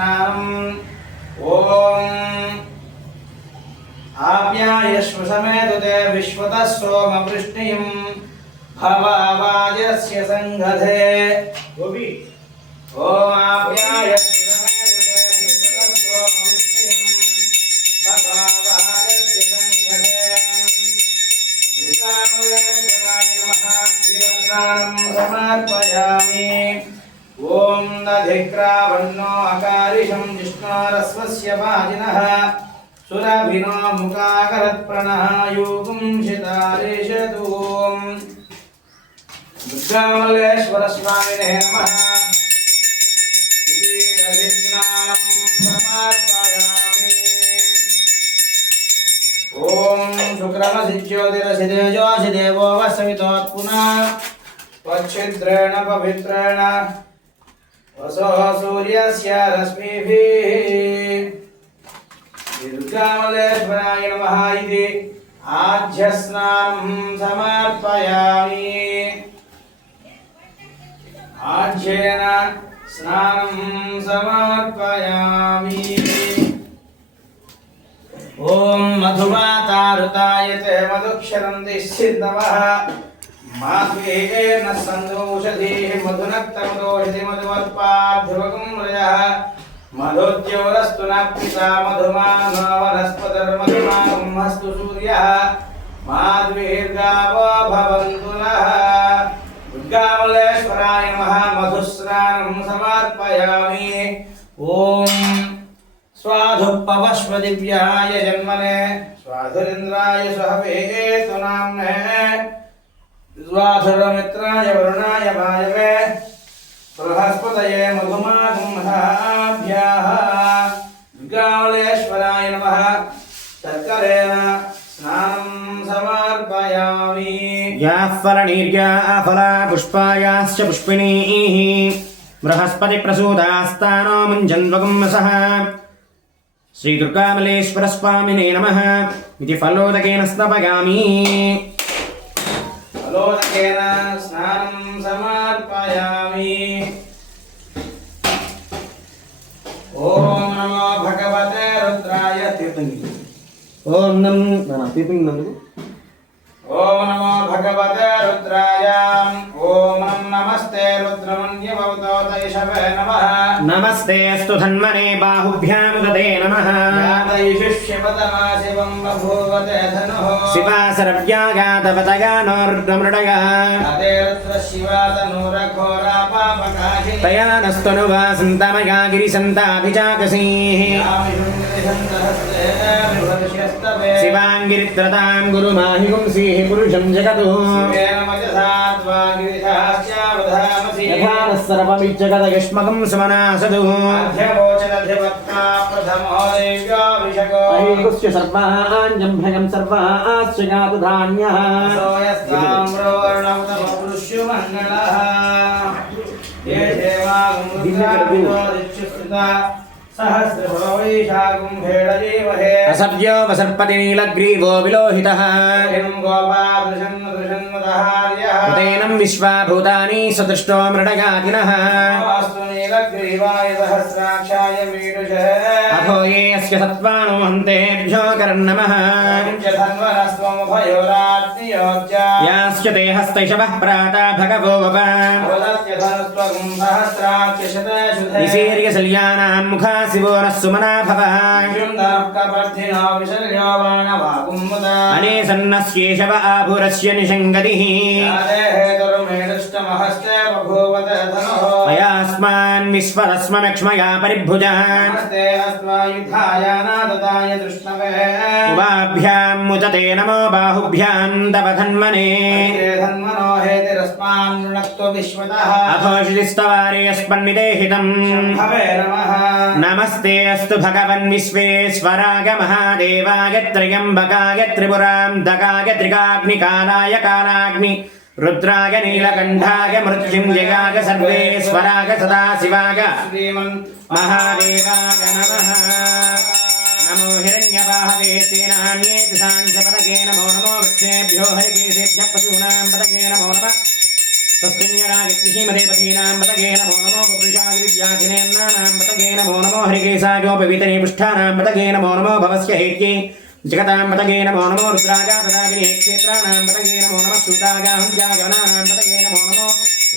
स्नानम् ओम आप्यायस्व समेतुते विश्वतः सोमवृष्टिं भवावाजस्य संघधे गोपी ओम आप्यायस्व समेतुते विश्वतः सोमवृष्टिं भवावाजस्य संघधे दुर्गामलेश्वराय नमः क्षीरस्नानं समर्पयामि ओम दधिक्रावन्नो अकारिशं जिष्णोरस्वस्य भाजिनः सुरभिनो मुखाकरत्प्रणः योगुं शितारेशतु दुर्गामल्लेश्वरस्वामिने नमः इति दधिस्नानं समर्पयामि ओम शुक्रमसिज्योतिरसिदेजोऽसिदेवो वसवितोत्पुनः त्वच्छिद्रेण पवित्रेण वसो सूर्यस्य रश्मिभिः दुर्गामल्लेश्वराय नमः इति आज्यस्नानं समर्पयामि आज्येन स्नानं समर्पयामि ओम मधुमातारुतायते मधुक्षरं दिश्चिन्नवः माध्वेन सन्दोषधिः मधुनक्तमदोषधि मधुमत्पाध्रुवकं रजः मधोद्यौरस्तु न पिता मधुमानो वनस्पतिर्मधुमानं हस्तु सूर्यः माध्वीर्गावो भवन्तु नः दुर्गामल्लेश्वराय नमः मधुस्नानं समर्पयामि ओम स्वाधुपवश्वदिव्याय जन्मने स्वाधुरिन्द्राय स्वहवे तु नाम्ने स्वाधुरमित्राय वरुणाय वायवे बृहस्पतये मधुमागुंहाभ्याः दुर्गामल्लेश्वराय नमः शर्करेण स्नानं समर्पयामि याः फलनीर्याः फला पुष्पायाश्च पुष्पिणीः बृहस्पतिप्रसूतास्तानो मुञ्जन्वगुंसः श्री दुर्गामल्लेश्वरस्वामिने नमः इति फलोदकेन स्नापयामि फलोदकेन स्नानं समर्पयामि ओम नमो भगवते रुद्राय ओम नमो ओम नमो भगवते रुद्राय ओम नमस्ते रुद्रमन्यवतो दैशवे नमः नमस्ते अस्तु धन्वने बाहुभ्यां ददे नमः दैशिष्यपदमा शिवं बभूवते धनुः शिवासरव्यागातपतगानोर्गमृडगा अदे रुद्र शिवा तनुरघोरा पापकाशिनी तया नस्तनुवा सन्तमया गिरिसन्ताभिजाकसीः शिवाङ्गिरित्रतां गुरुमाहिगुंसीः पुरुषं जगतुः यथा सर्वमिज्जगदयुष्मकं सुमनासदुः अहिगुस्य सर्वाञ्जम्भयं सर्वाश्च गातुधान्यः असभ्यो वसर्पति नीलग्रीवो विलोहितः उदैनं विश्वा भूतानि सदृष्टो मृडगातिनः अथो ये अस्य सत्त्वानो हन्तेभ्यो कर्णमः याश्च ते हस्तैषवः प्राता भगवो वप निशीर्यशल्यानां मुखा शिवो नः सुमना भवः अनेसन्नस्येषव आभुरस्य निषङ्गतिः मयास्मान् विश्वरस्ममक्ष्मया परिभुजान् उभाभ्यां मुचते नमो बाहुभ्यां तव धन्वने अथोषितिस्तवारे अस्मन्निदेहितम् नमस्ते अस्तु भगवन् विश्वेश्वराय महादेवाय त्र्यम्बकाय त्रिपुरान्तकाय त्रिकाग्निकालाय कालाग्नि रुद्राय नीलकण्ठाय मृत्युञ्जयाय सर्वेश्वराय सदाशिवाय महादेवाय नमः नमो हिरण्यबाहवे सेनान्येति साञ्चपदके नमो नमो वृक्षेभ्यो हरिकेशेभ्यः पशूनां पदके नमो नमः तस्मिन्यरागिश्रीमते पतीनां पतगे नमो नमो पुरुषादिविद्याधिनेन्द्राणां पतगे नमो नमो हरिकेशायोपवीतने पुष्ठानां पतगे नमो नमो भवस्य हेत्ये जगतां पतगे नमो नमो रुद्रागा तदागिने क्षेत्राणां पतगे नमो नमः श्रुतागाहुञ्जागवनानां पतगे नमो नमो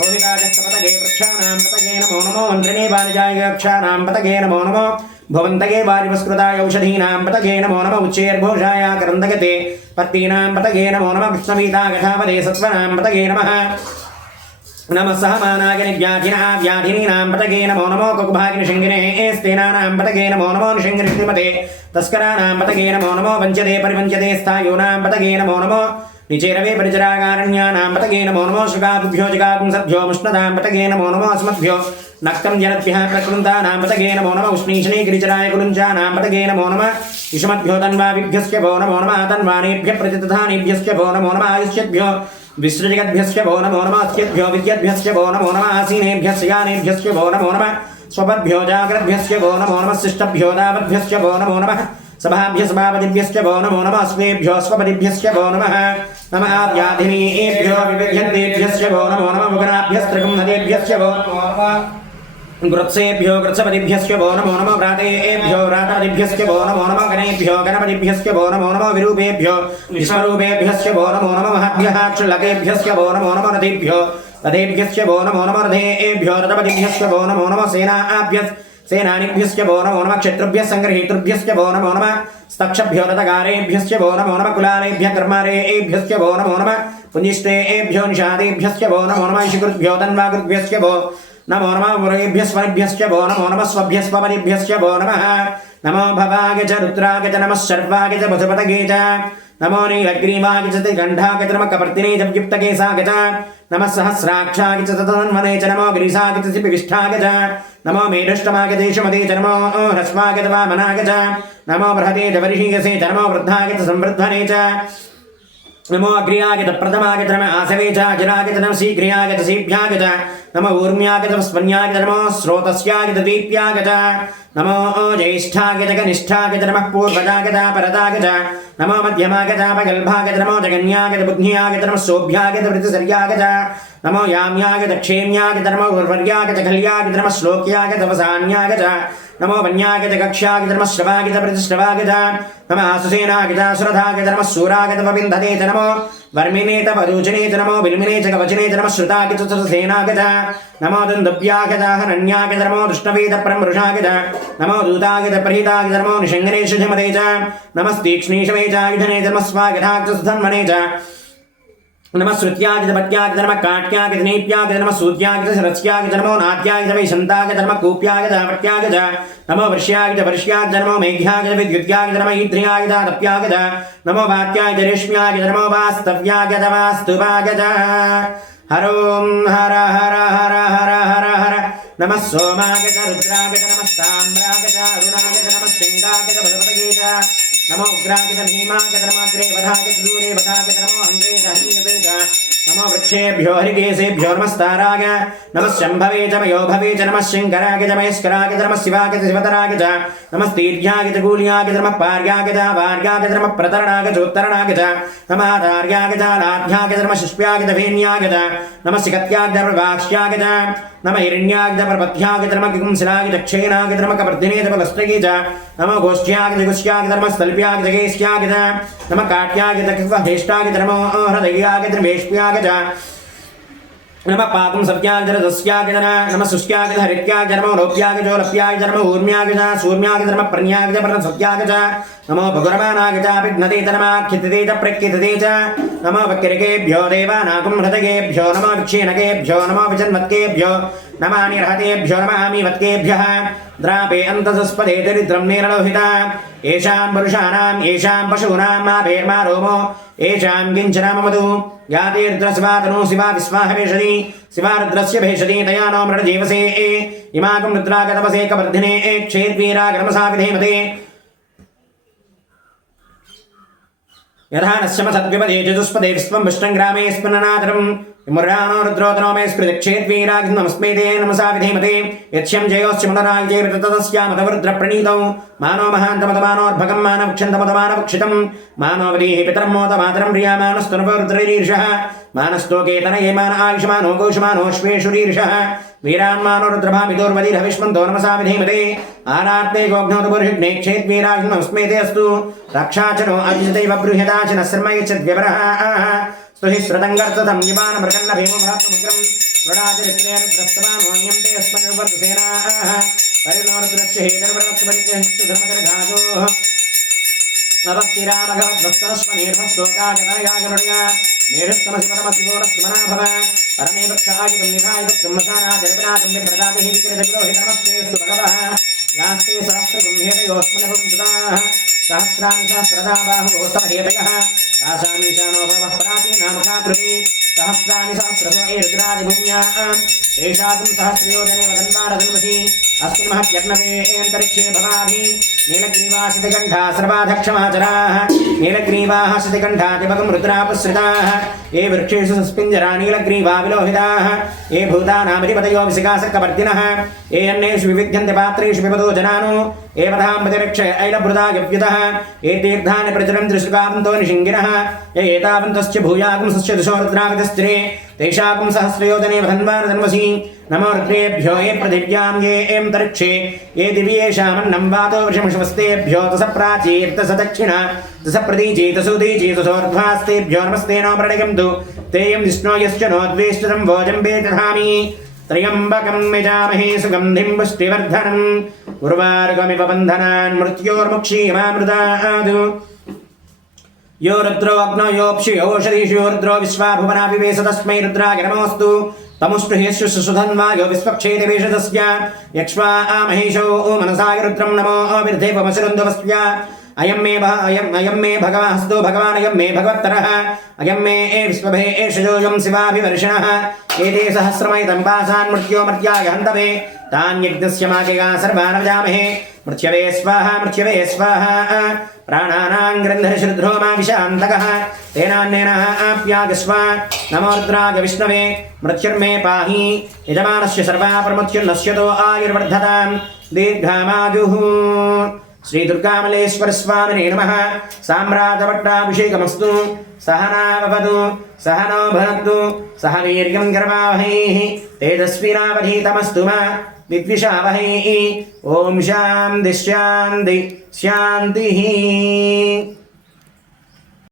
रोहिताजस्तपतगे वृक्षाणां पतगे नमो नमो मन्त्रिणे बालिजायक्षाणां पतगे नमो नमो भवन्तगे वारिवस्कृताय औषधीनां पतगे नमो नमः उच्चैर्घोषाय करन्दगते पत्तीनां पतगे नमो नमः कृष्णवीतागधापदे सत्त्वनां पतगे नमः नमः सहमानागिनिव्याधिना व्याधिनीनां पतगे नमो नमो कुकुभागिनिशृङ्गिने स्तेनानां पतगे नमो नमो निशृङ्गिरिष्टिमते तस्कराणां पतगे नमो नमो वञ्चते परिवञ्चते स्थायूनां पतगे नमो नमो निचेरवे परिचरागारण्यानां पतगे नमो नमो शुकाभ्यो जगापुंसभ्यो मुष्णदां पतगे नमो नमो अस्मभ्यो नक्तं जलद्भ्यः प्रकृन्तानां पतगे नमो नमः उष्णीषणे गिरिचराय कुलुञ्चानां पतगे नमो नमः इषमद्भ्यो तन्वाभिभ्यस्य भो नमो नमः तन्वानेभ्यः प्रतितथानेभ्यस्य भो नमो नमः आयुष्यद्भ्यो विसृजगद्भ्यस्य भो नमो नमः अस्यद्भ्यो विद्यद्भ्यस्य भो नमो नमः आसीनेभ्यस्य यानेभ्यस्य भो नमो नमः स्वपद्भ्यो जाग्रद्भ्यस्य भो नमो नमः शिष्टभ्यो दावद्भ्यस्य भो नमो नमः सभाभ्य सभापतिभ्यश्च भो नमो नमः स्वेभ्यो स्वपतिभ्यश्च भो नमः नमः व्याधिनीभ्यो विविध्यन्तेभ्यश्च भो नमो नमः मुगनाभ्यस्त्रगुम्नदेभ्यश्च भो नमो नमः गुरुत्सेभ्यो गुरुत्सपतिभ्यश्च भो नमो नमः व्रातेभ्यो व्रातादिभ्यश्च भो नमो नमः गणेभ्यो गणपतिभ्यश्च भो नमो नमः विरूपेभ्यो विश्वरूपेभ्यश्च भो नमो नमः महद्भ्यः क्षुल्लकेभ्यश्च भो नमो नमः रथेभ्यो रथेभ्यश्च भो नमो नमः रथेभ्यो रथपतिभ्यश्च भो नमो नमः सेनानिभ्यश्च भो नमो नमः क्षत्रुभ्यः सङ्गृहीतृभ्यश्च भो नमो नमः स्तक्षभ्यो रथगारेभ्यश्च भो नमो नमः कुलालेभ्यः कर्मारेभ्यश्च भो नमो नमः पुञ्जिष्टेभ्यो निषादेभ्यश्च भो नमो नमः शिखृभ्यो तन्वाकृभ्यश्च भो नमो नमः मुरेभ्यस्वरिभ्यश्च भो नमो नमः स्वभ्यस्वपरिभ्यश्च भो नमः नमो भवाय च रुद्राय च नमः शर्वाय च वसुपतगे च नमो नीलग्रीवाय च तिगण्ठाय च नमः कपर्दिने च व्युक्तकेशाय च नमः सहस्राक्षाय च ततन्वने च नमो गिरिशाय च सिपिविष्ठाय च नमो मेढष्टमाय च देशमते च नमो ह्रस्वाय च वामनाय च नमो बृहते च वर्षीयसे च नमो वृद्धाय च संवृद्धने च नमो अग्र्याय च प्रथमाय च नमः आसवे च अजराय च नमः शीघ्र्याय च सीभ्याय च नमो ऊर्म्याय च स्पन्याय च नमो स्रोतस्याय च दीप्याय च नमो ज्येष्ठाय च कनिष्ठाय च नमः पूर्वजाय च परदाय च नमो मध्यमाय च पगल्भाय च नमो जगन्याय च बुद्ध्याय च नमः शोभ्याय च वृत्तिसर्याय च नमो याम्याय च क्षेम्याय च नमो उर्वर्याय च खल्याय च नमः श्लोक्याय च वसान्याय च नमो वन्याय च कक्ष्याय च नमः श्रवाय च प्रतिश्रवाय च नमः आसुसेनाय च सुरथाय च नमः शूराय च वविन्धते च नमो वर्मिने च वरूचिने च नमो बिल्मिने च कवचिने च नमः श्रुताय च सुरसेनाय च नमो दुन्दुभ्याय च हरण्याय च नमो दुष्टवे च परमपुरुषाय च नमो दूताय च प्रहिताय च नमो निषङ्गने शुचिमते च नमस्तीक्ष्णीशवे च आयुधने च नमः स्वागताय च सुधन्वने च नमः श्रुत्याय च पत्याय च नमः काट्याय च नेप्याय च नमः सूत्याय च सरस्याय च नमो नाट्याय च वैशन्ताय च नमः कूप्याय च वट्याय च नमो वर्ष्याय च वर्ष्याय च नमो मेघ्याय च विद्युत्याय च नमः ईद्र्याय च तप्याय च नमो वात्याय च रेष्म्याय च नमो वास्तव्याय च वास्तुवाय च हरों हर हर हर हर हर हर नमः सोमाय च रुद्राय च नमः ताम्राय च अरुणाय च नमः सिंहाय च भगवते च नमो उग्राय च भीमाय च नमः अग्रे वधाय च दूरे वधाय च नमो हन्त्रे च हरियते च नमो वृक्षेभ्यो हरिकेशेभ्यो नमस्ताराय नमः शम्भवे च मयोभवे च नमः शङ्कराय च महेश्वराय च नमः शिवाय च शिवतराय च नमः तीर्याय च कूल्याय च नमः पार्याय च वार्याय च नमः प्रतरणाय च उत्तरणाय च नमः आधार्याय च लाध्याय च नमः शिष्प्याय च भेन्याय च नमः शिखत्याय च प्रवाक्ष्याय च नमः हिरण्याय च पर्वत्याय च नमः किंसिलाय च क्षेनाय च नमः कपर्दिने च बलस्त्रगे च नमः गोष्ठ्याय च गुष्याय च नमः स्थल्प्याय च गेष्याय च नमः काट्याय च हेष्टाय च नमो हृदयाय च वेष्प्याय च नमः पाकं सत्याय च रसस्याय च नमः सुष्याय च हरित्याय च नमो लोप्याय च लप्याय च नमः ऊर्म्याय च सूर्म्याय च नमः प्रण्याय च परसत्याय च नमो भगुरमानाय च विघ्नते च नमः खितते च प्रख्यते च नमो वक्रिकेभ्यो देवानाकुं हृदयेभ्यो नमो विक्षेणकेभ्यो नमो विजन्मत्केभ्यो नमः निरहतेभ्यो नमः मीवत्केभ्यः द्रापे अन्तसस्पदे दरिद्रं निरलोहिता येषां पुरुषाणां येषां पशूनां मा भेर्मा रोमो येषां किञ्चन ममधु याते रुद्रस्वातनु शिवा विश्वाह भेषति शिवा रुद्रस्य भेषति तया नो मृडजीवसे इमाकं रुद्रागतपसे कवर्धिने क्षेद्वीरागरमसा विधेमते यथा नश्यम सद्विपदे चतुष्पदे विश्वं विष्णं ग्रामे स्मरणातरं मुरानो रुद्रोदनो मे स्मृतिक्षेद्वीराग्नमस्मेते नमसा विधीमते यक्ष्यं जयोश्च मुदराज्ये ततस्यामतवरुद्रप्रणीतौ मानो महान्तमतमानोर्भगं मानवक्षन्तमतमानवक्षितं मानोवलीः पितरं मोदमातरं प्रियामानस्तनुपरुद्ररीर्षः मानस्तोकेतनये मान आयुष्मानो गोषमानोऽश्वेषुरीर्षः वीरान्मानो रुद्रभामिदोर्वदिर्हविष्मन्तो नमसा विधीमते आरात्ते गोघ्नोदपुरुषिग्ने क्षेद्वीराग्नमस्मेते अस्तु रक्षाचनो अजितैव बृहदाचनः शर्म यच्छद्व्यवरः स्तुहि श्रदङ्गर्ततं जिवानमृकन्न भीमभक्तमुग्रं मृडाचरित्रेणुद्रस्तवामोऽन्यं ते अस्मन्वर्तसेनाः परिणोरुद्रस्य हेतर्वणत्वपरित्यहस्तु धर्मकरघातोः अवक्तिरामघवद्वस्तरस्वनिर्भस्तोकाजनयाजनुर्या मेरुत्तमसि परमसि गोरस्मना भव परमे वृक्षायितं निधाय ब्रह्मसानाजरविनाकं विप्रदातिः विक्रीतविरोहितमस्तेऽस्तु भगवः यास्ते सहस्रगुंहेतयोऽस्मनपुंसुताः सहस्राणि सहस्रदा बाहुवोस्तरहेतयः तासामीशानोभवः प्राचीनामुखाकृति सहस्राणि सहस्रतो रुद्रादिभूम्याम् एषाकं सहस्रयोजने वदन्वारदन्वसि अस्मिन् महत्यग्नवेऽन्तरिक्षे भवाभि नीलग्रीवाशितिकण्ठा सर्वाधक्षमाचराः नीलग्रीवाः शितिकण्ठादिभगं रुद्रापसृताः ये वृक्षेषु सस्पिञ्जरा नीलग्रीवा विलोहिताः ये भूतानामधिपतयो विसिकासर्कवर्तिनः ये अन्येषु विविध्यन्ते पात्रेषु पिबतो जनानो ये पदां प्रतिरक्षय ऐलभृदायव्युतः ये तीर्थानि प्रचरन्ति श्रुकावन्तो निशिङ्गिनः ये एतावन्तश्च भूयागुंसश्च दिशो रुद्रागतस्त्रे तेषाकं सहस्रयोजने वधन्वारदन्वसि नमो रुद्रेभ्यो ये पृथिव्यां ये एन्तरिक्षे ये दिव्येषामन्नं वातो वृषमश्वस्तेभ्यो तस प्राचीर्तस दक्षिणा तस प्रतीची तसुदीची तसोर्ध्वास्तेभ्यो नमस्ते नो प्रणयन्तु तेयं विष्णो यश्च नोद्वेष्टं भोजम्बे दधामि त्र्यम्बकं यजामहे सुगन्धिं पुष्टिवर्धनम् उर्वारुकमिव बन्धनान् मृत्योर्मुक्षीयमामृतादु यो रुद्रो अग्नो योऽप्सु योषधीषु यो रुद्रो विश्वाभुवनापिवेश तस्मै रुद्राय नमोऽस्तु तमुष्टुहेषु सुधन्वा यो विश्वक्षेति वेषतस्य यक्ष्वा महेशो मनसाय रुद्रं नमो विर्धेवमसुरन्दवस्य अयं मे भगवाहस्तो भगवान् अयं मे भगवत्तरः अयं मे विश्वभे एषजोऽयं शिवाभिवर्षणः एते सहस्रमयितं पासान् मृत्योमर्त्याय हन्तवे तान् यज्ञस्य माकिका सर्वान् वजामहे मृत्यवे स्वाहा प्राणानां ग्रन्थशृध्रो मा विशान्तकः तेनान्नेन आप्यागस्व नमो रुद्राय विष्णवे मृत्युर्मे पाहि यजमानस्य सर्वापरमृत्युर्नश्यतो आयुर्वर्धतां दीर्घामायुः श्री दुर्गामलेश्वर स्वामिने नमः साम्राजपट्टाभिषेकमस्तु सहना भवतु सहनो भुनक्तु सह वीर्यं गर्वावहैः तेजस्विनावधीतमस्तु मा विद्विषावहैः ॐ शान्तिः शान्तिः शान्तिः।